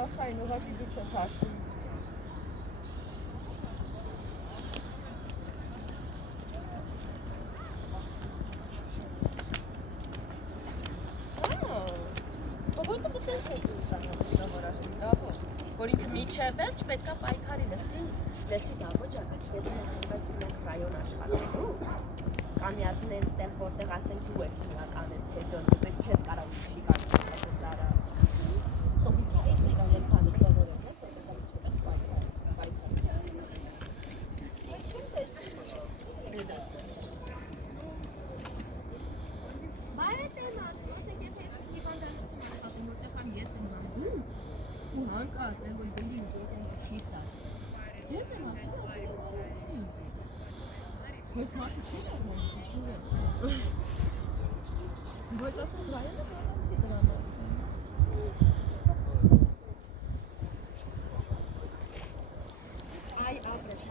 Ախայն, ուղղակի դու չես հաշվում։ Որտե՞ղ դες ես դու սովորաշտի դավոց, որ ինքը միջև վերջ պետք է պայքարի լսի դավոց ջան, պետք է մենք ռայոն աշխատելու կանյատն են ստեղ որտեղ ասենք դու ես միական ես թեզոն, դες չես կարող իշի կարող ասես արա թողից այս նկարել բանը սովորել ես, որտեղ միջև ու հանկարծ են որ գլի ինձ են չի ստաց ես եմ ասում ես մարդը չի նորմալ բայց ասում ռայոնը բանացի դրա մասին այ ապրես